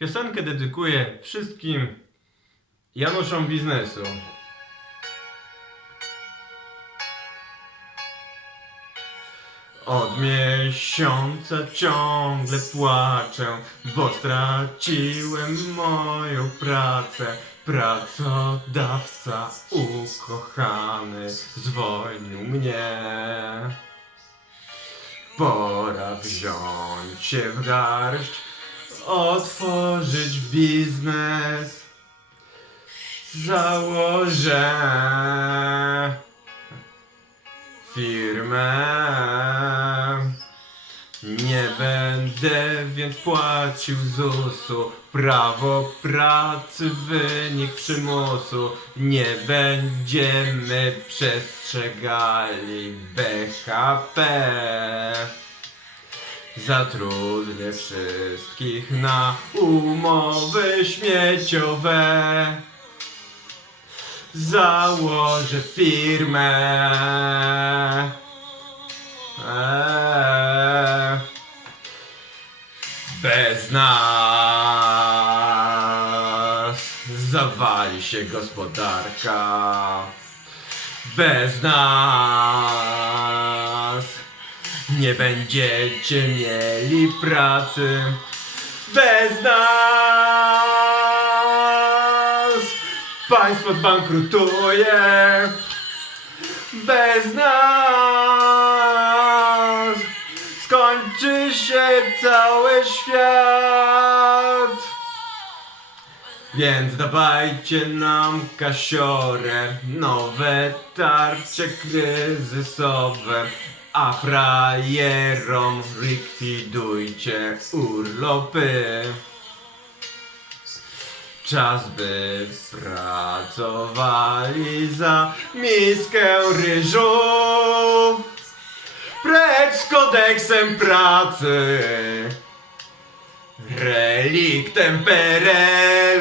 Piosenkę dedykuję wszystkim Januszom biznesu. Od miesiąca ciągle płaczę, bo straciłem moją pracę. Pracodawca ukochany zwolnił mnie. Pora wziąć się w garść, otworzyć biznes. Założę firmę. Nie będę więc płacił ZUS-u. Prawo pracy, wynik przymusu. Nie będziemy przestrzegali BHP. Zatrudnię wszystkich na umowy śmieciowe. Założę firmę. Eee. Bez nas zawali się gospodarka. Bez nas nie będziecie mieli pracy. Bez nas państwo zbankrutuje. Bez nas skończy się cały świat. Więc dawajcie nam kasiorę, nowe tarcze kryzysowe, a frajerom likwidujcie urlopy. Czas by pracowali za miskę ryżu. Precz z kodeksem pracy. Reliktem PRL.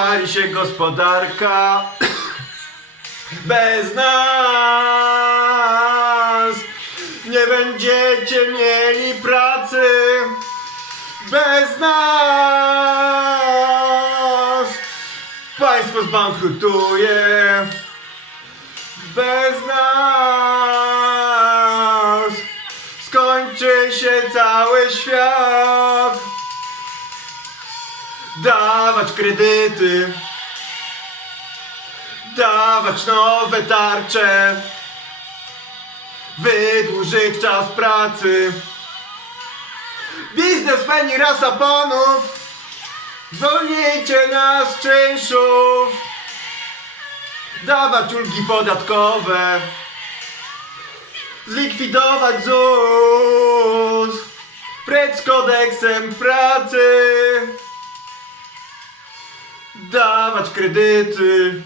Zawali się gospodarka. Bez nas nie będziecie mieli pracy. Bez nas państwo zbankrutuje. Bez nas skończy się cały świat. Dawać kredyty, dawać nowe tarcze, wydłużyć czas pracy. Biznesmeni rasa panów, zwolnijcie nas z czynszów. Dawać ulgi podatkowe, zlikwidować ZUS, precz kodeksem pracy, dawać kredyty,